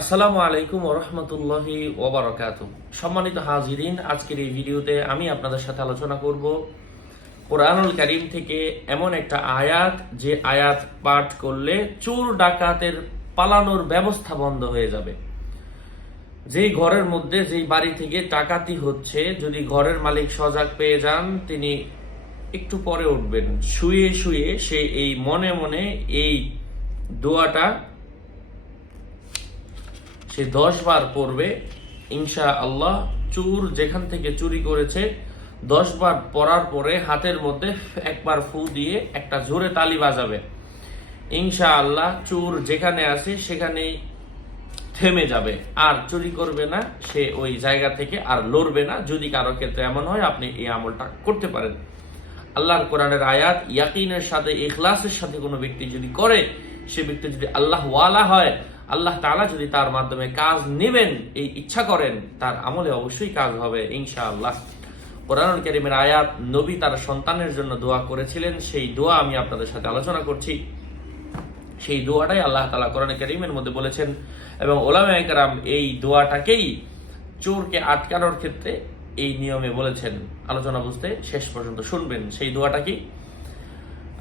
আসসালামু আলাইকুম ওয়া রাহমাতুল্লাহি ওয়া বারাকাতুহু। সম্মানিত হাজিরিন, আজকের এই ভিডিওতে আমি আপনাদের সাথে আলোচনা করব কোরআনুল কারীম থেকে এমন একটা আয়াত, যে আয়াত পাঠ করলে চোর ডাকাতের পালানোর ব্যবস্থা বন্ধ হয়ে যাবে। যেই ঘরের মধ্যে, যেই বাড়ি থেকে ডাকাতি হচ্ছে, যদি ঘরের মালিক সজাগ পেয়ে যান, তিনি একটু পরে উঠবেন, শুয়ে শুয়ে সে এই মনে মনে এই দোয়াটা সে 10 বার পড়বে। ইনশা আল্লাহ চোর যেখান থেকে চুরি করেছে 10 বার পড়ার পরে হাতের মধ্যে একবার ফু দিয়ে একটা জোরে তালি বাজাবে। ইনশা আল্লাহ চোর যেখানে আছে সেখানেই থেমে যাবে, আর চুরি করবে না, সে ওই জায়গা থেকে আর লড়বে না। যদি কারো ক্ষেত্রে এমন হয়, আপনি এই আমলটা করতে পারেন। আল্লাহর কোরআনের আয়াত, ইয়াকিনের সাথে, ইখলাসের সাথে কোনো ব্যক্তি যদি করে, সে ব্যক্তি যদি আল্লাহ ওয়ালা হয়, আল্লাহ তাআলা যদি তার মাধ্যমে কাজ নেবেন এই ইচ্ছা করেন, তার আমলে অবশ্যই কাজ হবে ইনশাআল্লাহ। কোরআনুল কারীমের আয়াত, নবী তার সন্তানের জন্য দোয়া করেছিলেন, সেই দোয়া আমি আপনাদের সাথে আলোচনা করছি। সেই দোয়াটাই আল্লাহ তাআলা কোরআনুল কারীমের মধ্যে বলেছেন, এবং উলামায়ে কেরাম এই দোয়াটাকেই চোরকে আটকানোর ক্ষেত্রে এই নিয়মে বলেছেন। আলোচনা বুঝতে শেষ পর্যন্ত শুনবেন। সেই দোয়াটা কি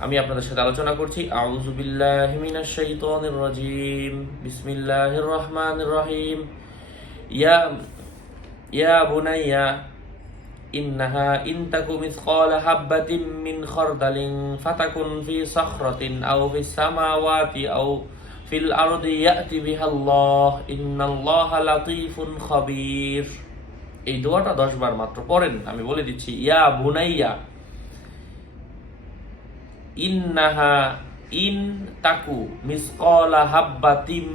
আমি আপনাদের সাথে আলোচনা করছি। আউযু বিল্লাহি মিনাশ শাইতানির রাজীম, বিসমিল্লাহির রহমানির রহিম। ইয়া বুনাইয়া ইন্নাহা ইন তাকু মিসকালা হাববাতিন মিন খারদালিন ফাতাকুন ফি সাখরাতিন আও ফিস সামাওয়াতি আও ফিল আরদি ইয়াতি বিহাল্লাহ ইন্নাল্লাহা লাতীফুন খাবীর। এই দোয়াটা 10 বার মাত্র পড়েন। আমি বলে দিচ্ছি, ইয়া বুনাইয়া ইন্নাহা ইন তাকু মিসকালা হাববাতিম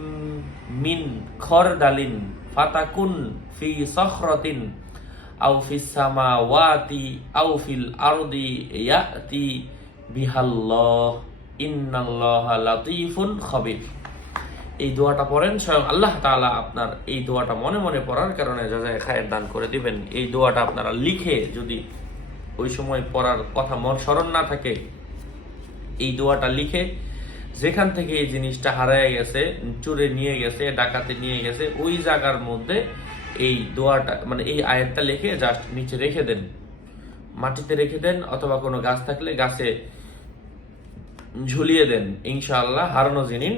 মিন খরদালিন ফাতাকুন ফি সাখরাতিন আও ফিস সামাওয়াতি আও ফিল আরদি ইয়াতি বিহাল্লাহ ইন্নাল্লাহা লাতীফুন খাবীর। এই দোয়াটা পড়েন, স্বয়ং আল্লাহ তাআলা আপনার এই দোয়াটা মনে মনে পড়ার কারণে জাযায়ে খায়ের দান করে দিবেন। এই দোয়াটা আপনারা লিখে, যদি ওই সময় পড়ার কথা মন স্মরণ না থাকে, এই দোয়াটা লিখে, যেখান থেকে এই জিনিসটা হারায় গেছে, চুরে নিয়ে গেছে, ডাকাতে নিয়ে গেছে, ওই জায়গার মধ্যে এই দোয়াটা, মানে এই আয়াতটা লিখে জাস্ট নিচে রেখে দেন, মাটিতে রেখে দেন, অথবা কোনো গাছ থাকলে গাছে ঝুলিয়ে দেন। ইনশাআল্লাহ হারানো জিনিস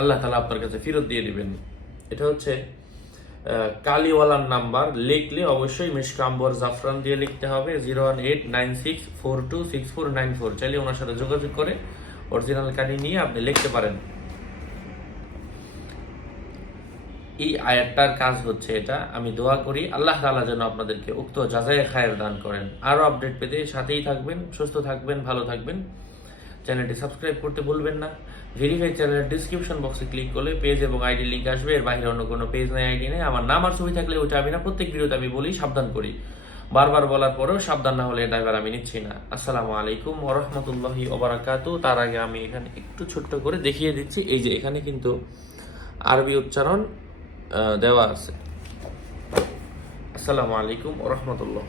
আল্লাহ তাআলা আপনার কাছে ফেরত দিয়ে দিবেন। এটা হচ্ছে কালিওয়ালার নাম্বার। লিখলে অবশ্যই মিশকাম্বর জাফরান দিয়ে লিখতে হবে। 01896426494। চাইলে ওনার সাথে যোগাযোগ করে অরিজিনাল কালি নিয়ে আপনি লিখতে পারেন। এই আয়াতটার কাজ হচ্ছে এটা। আমি দোয়া করি আল্লাহ তাআলা যেন আপনাদেরকে উক্ত জাযায়ে খায়ের দান করেন। আরো আপডেট পেতে সাথেই থাকবেন, সুস্থ থাকবেন, ভালো থাকবেন। চ্যানেলটি সাবস্ক্রাইব করতে ভুলবেন না। ভেরিফাই চ্যানেলের ডিসক্রিপশন বক্সে ক্লিক করলে পেজ এবং আইডি লিংক আসবে। এর বাইরে অন্য কোনো পেজ নাই, আইডি নেই। আমার নাম আর ছবি থাকলে ওইটা আমি না, প্রত্যেক ভিডিওতে আমি বলি, সাবধান করি। বারবার বলার পরেও সাবধান না হলে ড্রাইভার আমি নিচ্ছি না। আসসালামু আলাইকুম ওয়া রাহমাতুল্লাহি ওয়া বারাকাতুহু। তার আগে আমি এখানে একটু ছোট্ট করে দেখিয়ে দিচ্ছি, এই যে এখানে কিন্তু আরবি উচ্চারণ দেওয়া আছে। আসসালামু আলাইকুম ওয়া রাহমাতুল্লাহ।